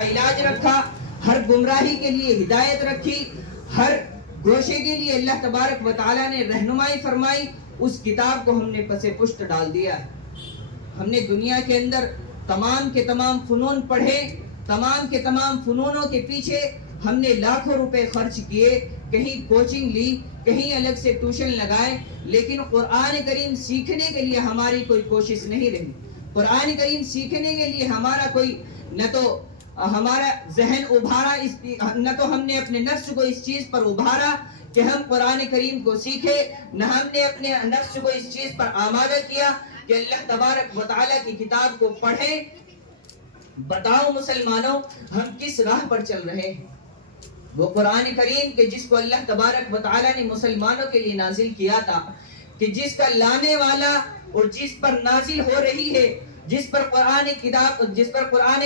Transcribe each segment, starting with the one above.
علاج رکھا، ہر گمراہی کے لیے ہدایت رکھی، ہر گوشے کے لیے اللہ تبارک و تعالیٰ نے رہنمائی فرمائی، اس کتاب کو ہم نے پس پشت ڈال دیا۔ ہم نے دنیا کے اندر تمام کے تمام فنون پڑھے، تمام کے تمام فنونوں کے پیچھے ہم نے لاکھوں روپے خرچ کیے، کہیں کوچنگ لی، کہیں الگ سے ٹیوشن لگائے، لیکن قرآن کریم سیکھنے کے لیے ہماری کوئی کوشش نہیں رہی۔ قرآن کریم سیکھنے کے لیے ہمارا کوئی نہ تو ہمارا ذہن ابھارا، نہ تو ہم نے اپنے نفس کو اس چیز پر ابھارا کہ ہم قرآن کریم کو سیکھے، نہ ہم نے اپنے نفس کو اس چیز پر آمادہ کیا کہ اللہ تبارک و تعالیٰ کی کتاب کو پڑھیں۔ بتاؤ مسلمانوں، ہم کس راہ پر چل رہے ہیں؟ وہ قرآن کریم کہ جس کو اللہ تبارک و تعالیٰ نے مسلمانوں کے لیے نازل کیا تھا، کہ جس کا لانے والا اور جس پر نازل ہو رہی ہے، جس پر قرآن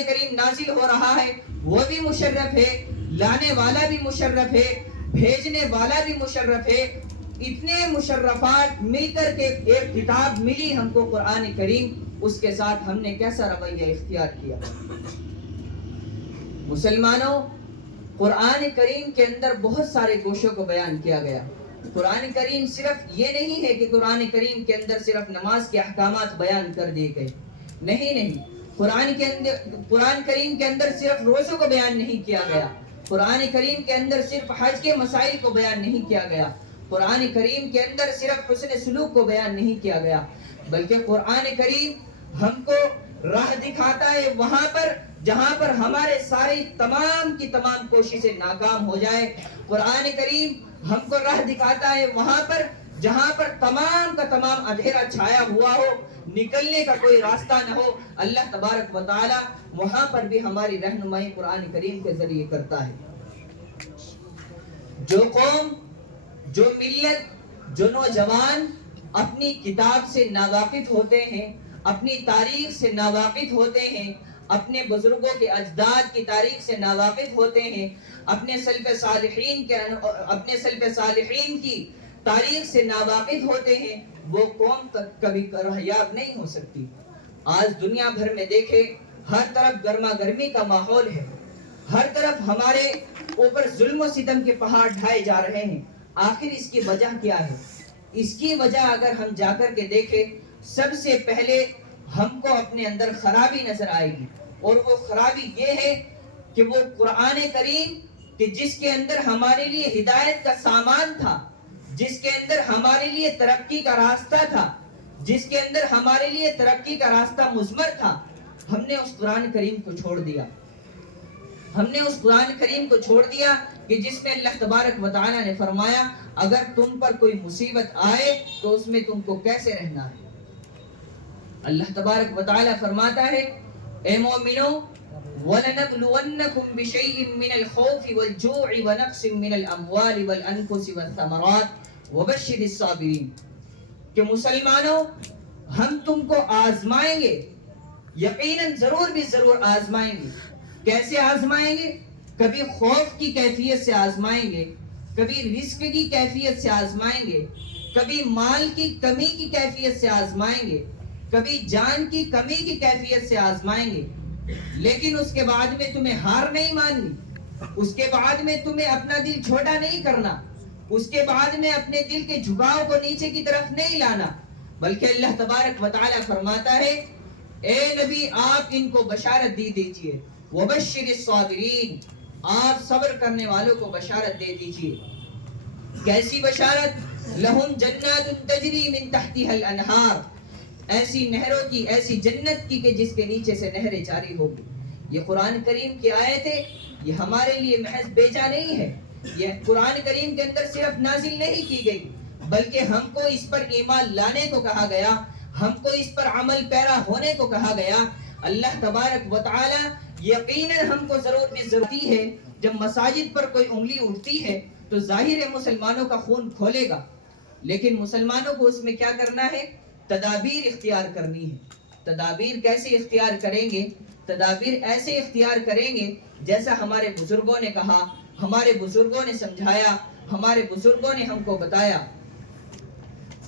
کریم نازل ہو رہا ہے، وہ بھی مشرف ہے، لانے والا بھی مشرف ہے، بھیجنے والا بھی مشرف ہے۔ اتنے مشرفات مل کر کے ایک کتاب ملی ہم کو قرآن کریم، اس کے ساتھ ہم نے کیسا رویہ اختیار کیا؟ مسلمانوں، قرآن کریم کے اندر بہت سارے گوشوں کو بیان کیا گیا۔ قرآن کریم صرف یہ نہیں ہے کہ قرآن کریم کے اندر صرف نماز کے احکامات بیان کر دیے گئے، نہیں، قرآن کریم کے اندر صرف روزوں کو بیان نہیں کیا گیا، قرآن کریم کے اندر صرف حج کے مسائل کو بیان نہیں کیا گیا، قرآن کریم کے اندر صرف حسن سلوک کو بیان نہیں کیا گیا، بلکہ قرآن کریم ہم کو راہ دکھاتا ہے وہاں پر جہاں پر ہمارے ساری تمام کی تمام کوششیں ناکام ہو جائے۔ قرآن کریم ہم کو راہ دکھاتا ہے وہاں پر جہاں پر تمام کا تمام اندھیرا چھایا ہوا ہو، نکلنے کا کوئی راستہ نہ ہو، اللہ تبارک و تعالی وہاں پر بھی ہماری رہنمائی قرآن کریم کے ذریعے کرتا ہے۔ جو قوم، جو ملت، جو نوجوان اپنی کتاب سے ناواقف ہوتے ہیں، اپنی تاریخ سے ناواقف ہوتے ہیں، اپنے بزرگوں کے اجداد کی تاریخ سے ناواقف ہوتے ہیں، اپنے سلف صالحین کی تاریخ سے ناواقف ہوتے ہیں، وہ قوم کبھی کامیاب نہیں ہو سکتی۔ آج دنیا بھر میں دیکھیں، ہر طرف گرما گرمی کا ماحول ہے، ہر طرف ہمارے اوپر ظلم و ستم کے پہاڑ ڈھائے جا رہے ہیں۔ آخر اس کی وجہ کیا ہے؟ اس کی وجہ اگر ہم جا کر کے دیکھیں، سب سے پہلے ہم کو اپنے اندر خرابی نظر آئے گی، اور وہ خرابی یہ ہے کہ وہ قرآن کریم کہ جس کے اندر ہمارے لیے ہدایت کا سامان تھا، جس کے اندر ہمارے لیے ترقی کا راستہ تھا، جس کے اندر ہمارے لیے ترقی کا راستہ مضمر تھا، ہم نے اس قرآن کریم کو چھوڑ دیا۔ ہم نے اس قرآن کریم کو چھوڑ دیا کہ جس میں اللہ تبارک و تعالیٰ نے فرمایا اگر تم پر کوئی مصیبت آئے تو اس میں تم کو کیسے رہنا ہے۔ اللہ تبارک و تعالیٰ فرماتا ہے، اے مومنو وَلَنَبْلُوَنَّكُمْ بِشَيْءٍ مِّنَ الْخَوْفِ وَالْجُوعِ وَنَقْصٍ مِّنَ الْأَمْوَالِ وَالْأَنفُسِ وَالثَّمَرَاتِ وَبَشِّرِ الصَّابِرِينَ کہ مسلمانوں، ہم تم کو آزمائیں گے، یقیناً ضرور آزمائیں گے۔ کیسے آزمائیں گے؟ کبھی خوف کی کیفیت سے آزمائیں گے، کبھی رزق کی کیفیت سے آزمائیں گے، کبھی مال کی کمی کی کیفیت سے آزمائیں گے، کبھی جان کی کمی کی کیفیت سے آزمائیں گے، لیکن اس کے بعد میں تمہیں ہار نہیں ماننی، اس کے بعد میں تمہیں اپنا دل چھوٹا نہیں کرنا، اس کے بعد میں اپنے دل کے جھکاؤ کو نیچے کی طرف نہیں لانا، بلکہ اللہ تبارک و تعالیٰ فرماتا ہے، اے نبی آپ ان کو بشارت دی دیجئے، وَبَشِّرِ الصَّابِرِينَ آپ صبر کرنے والوں کو بشارت دے دیجئے۔ کیسی بشارت؟ لَهُمْ جَنَّاتٌ تَجْرِي مِن تَحْتِهَا الْأَنْهَارُ ایسی نہروں کی، ایسی جنت کی کہ جس کے نیچے سے نہریں جاری ہوگی۔ یہ قرآن کریم کی آیت ہے، یہ ہمارے لیے محض بیجا نہیں ہے، یہ قرآن کریم کے اندر صرف نازل نہیں کی گئی بلکہ ہم کو اس پر ایمان لانے کو کہا گیا، ہم کو اس پر عمل پیرا ہونے کو کہا گیا۔ اللہ تبارک و تعالی یقیناً ہم کو ضرورت ہے، جب مساجد پر کوئی انگلی اٹھتی ہے تو ظاہر ہے مسلمانوں کا خون کھولے گا، لیکن مسلمانوں کو اس میں کیا کرنا ہے؟ تدابیر اختیار کرنی ہے۔ تدابیر کیسے اختیار کریں گے؟ تدابیر ایسے اختیار کریں گے جیسا ہمارے بزرگوں نے کہا، ہمارے بزرگوں نے سمجھایا، ہمارے بزرگوں نے ہم کو بتایا۔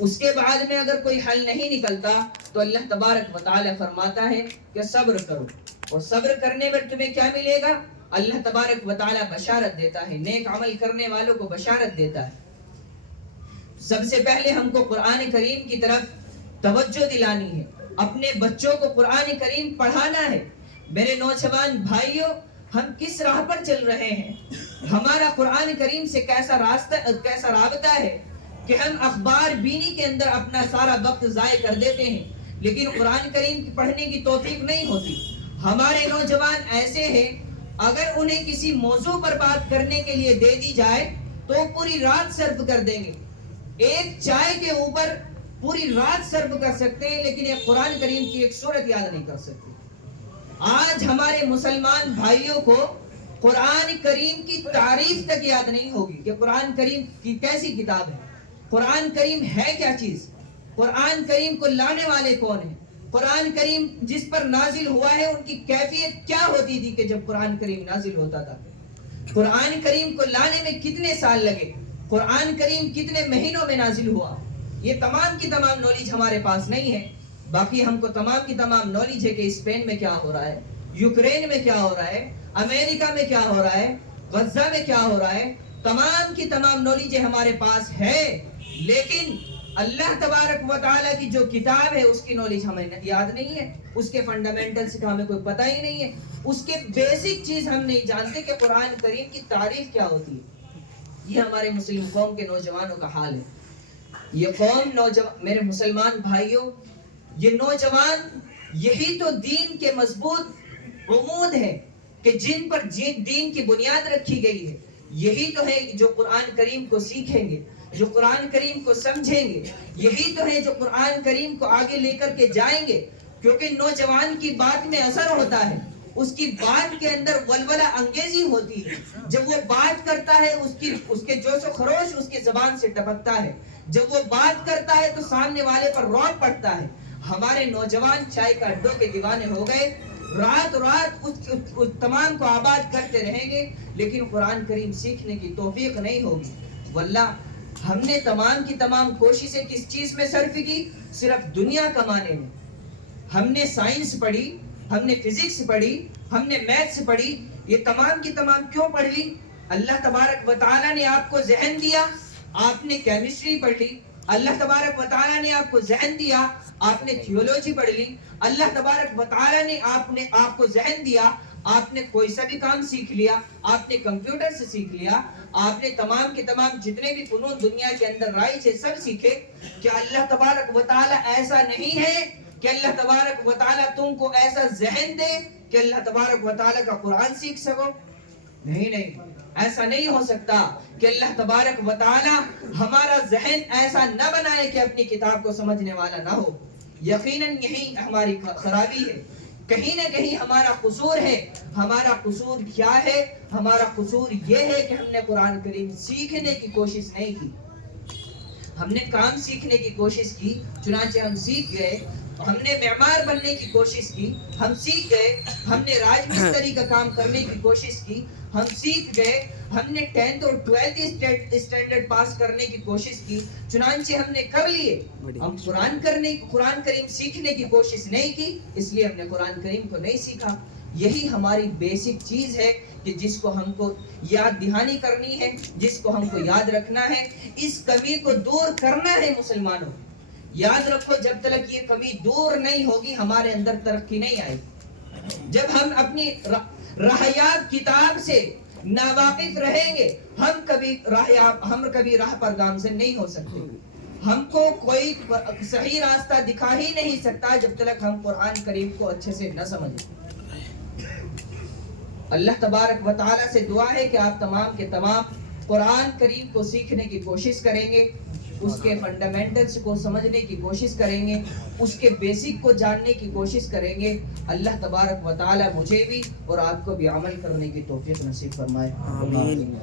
اس کے بعد میں اگر کوئی حل نہیں نکلتا تو اللہ تبارک و تعالی فرماتا ہے کہ صبر کرو۔ اور صبر کرنے پر تمہیں کیا ملے گا؟ اللہ تبارک و تعالی بشارت دیتا ہے، نیک عمل کرنے والوں کو بشارت دیتا ہے۔ سب سے پہلے ہم کو قرآن کریم کی طرف توجہ دلانی ہے، اپنے بچوں کو قرآن کریم پڑھانا ہے۔ میرے نوجوان بھائیوں، ہم کس راہ پر چل رہے ہیں؟ ہمارا قرآن کریم سے کیسا رابطہ ہے کہ ہم اخبار بینی کے اندر اپنا سارا وقت ضائع کر دیتے ہیں، لیکن قرآن کریم پڑھنے کی توفیق نہیں ہوتی۔ ہمارے نوجوان ایسے ہیں، اگر انہیں کسی موضوع پر بات کرنے کے لیے دے دی جائے تو پوری رات صرف کر دیں گے، ایک چائے کے اوپر پوری رات صرف کر سکتے ہیں، لیکن ایک قرآن کریم کی ایک سورت یاد نہیں کر سکتے۔ آج ہمارے مسلمان بھائیوں کو قرآن کریم کی تعریف تک یاد نہیں ہوگی کہ قرآن کریم کی کیسی کتاب ہے، قرآن کریم ہے کیا چیز، قرآن کریم کو لانے والے کون ہیں، قرآن کریم جس پر نازل ہوا ہے ان کی کیفیت کیا ہوتی تھی کہ جب قرآن کریم نازل ہوتا تھا، قرآن کریم کو لانے میں کتنے سال لگے، قرآن کریم کتنے مہینوں میں نازل ہوا، یہ تمام کی تمام نالج ہمارے پاس نہیں ہے۔ باقی ہم کو تمام کی تمام نالج ہے کہ اسپین میں کیا ہو رہا ہے، یوکرین میں کیا ہو رہا ہے، امریکہ میں کیا ہو رہا ہے، غزہ میں کیا ہو رہا ہے، تمام کی تمام نالج ہمارے پاس ہے، لیکن اللہ تبارک و تعالیٰ کی جو کتاب ہے اس کی نالج ہمیں یاد نہیں ہے، اس کے فنڈامنٹلز کا ہمیں کوئی پتہ ہی نہیں ہے، اس کے بیسک چیز ہم نہیں جانتے کہ قرآن کریم کی تعریف کیا ہوتی ہے۔ یہ ہمارے مسلم قوم کے نوجوانوں کا حال ہے۔ یہ قوم میرے مسلمان بھائیوں، یہ نوجوان یہی تو دین کے مضبوط عمود ہے کہ جن پر دین کی بنیاد رکھی گئی ہے، یہی تو ہے جو قرآن کریم کو سیکھیں گے، جو قرآن کریم کو سمجھیں گے، یہی تو ہے جو قرآن کریم کو آگے لے کر کے جائیں گے، کیونکہ نوجوان کی بات میں اثر ہوتا ہے، اس کی بات کے اندر ولولہ انگیزی ہوتی ہے، جب وہ بات کرتا ہے اس کے جوش و خروش اس کی زبان سے ٹپکتا ہے، جب وہ بات کرتا ہے تو سامنے والے پر رعب پڑتا ہے۔ ہمارے نوجوان چائے کا اڈوں کے دیوانے ہو گئے، رات اس تمام کو آباد کرتے رہیں گے، لیکن قرآن کریم سیکھنے کی توفیق نہیں ہوگی۔ واللہ ہم نے تمام کی تمام کوششیں کس چیز میں صرف کی؟ صرف دنیا کمانے میں۔ ہم نے سائنس پڑھی، ہم نے فزکس پڑھی، ہم نے میتھس پڑھی، یہ تمام کی تمام کیوں پڑھ لی؟ اللہ تبارک و تعالیٰ نے آپ کو ذہن دیا، آپ نے کیمسٹری پڑھ لی، اللہ تبارک و تعالیٰ نے آپ کو ذہن دیا، آپ نے تھیولوجی پڑھ لی، اللہ تبارک و تعالیٰ نے آپ کو ذہن دیا، آپ نے کوئی سا بھی کام سیکھ لیا، آپ نے کمپیوٹر سے سیکھ لیا، آپ نے تمام کے تمام جتنے بھی فنون دنیا کے اندر رائج ہے سب سیکھے۔ کیا اللہ تبارک و تعالیٰ ایسا نہیں ہے کہ اللہ تبارک و تعالیٰ تم کو ایسا ذہن دے کہ اللہ تبارک و تعالیٰ کا قرآن سیکھ سکو؟ نہیں، ایسا نہیں ہو سکتا کہ اللہ تبارک و تعالیٰ ہمارا ذہن ایسا نہ بنائے کہ اپنی کتاب کو سمجھنے والا نہ ہو۔ یقیناً یہی ہماری خرابی ہے، کہیں نہ کہیں ہمارا قصور ہے۔ ہمارا قصور کیا ہے؟ ہمارا قصور یہ ہے کہ ہم نے قرآن کریم سیکھنے کی کوشش نہیں کی، ہم نے کام سیکھنے کی کوشش کی، چنانچہ ہم سیکھ گئے، ہم نے معمار بننے کی کوشش کی، ہم سیکھ گئے، ہم نے راج مستری کا کام کرنے کی کوشش کی، ہم سیکھ گئے، ہم نے 10th اور 12th اسٹینڈرڈ پاس کرنے کی کوشش کی، چنانچہ ہم نے کر لیے۔ ہم قرآن کریم سیکھنے کی کوشش نہیں کی، اس لیے ہم نے قرآن کریم کو نہیں سیکھا۔ یہی ہماری بیسک چیز ہے کہ جس کو ہم کو یاد دہانی کرنی ہے، جس کو ہم کو یاد رکھنا ہے، اس کمی کو دور کرنا ہے۔ مسلمانوں یاد رکھو، جب تک یہ کمی دور نہیں ہوگی ہمارے اندر ترقی نہیں آئے گی۔ جب ہم اپنی راہیاب کتاب سے ناواقف رہیں گے، ہم کبھی راہ پر گامزن نہیں ہو سکتے۔ ہم کو کوئی صحیح راستہ دکھا ہی نہیں سکتا جب تک ہم قرآن کریم کو اچھے سے نہ سمجھیں۔ اللہ تبارک و تعالیٰ سے دعا ہے کہ آپ تمام کے تمام قرآن کریم کو سیکھنے کی کوشش کریں گے، اس کے فنڈامنٹلز کو سمجھنے کی کوشش کریں گے، اس کے بیسک کو جاننے کی کوشش کریں گے۔ اللہ تبارک و تعالیٰ مجھے بھی اور آپ کو بھی عمل کرنے کی توفیق نصیب فرمائے۔ آمین۔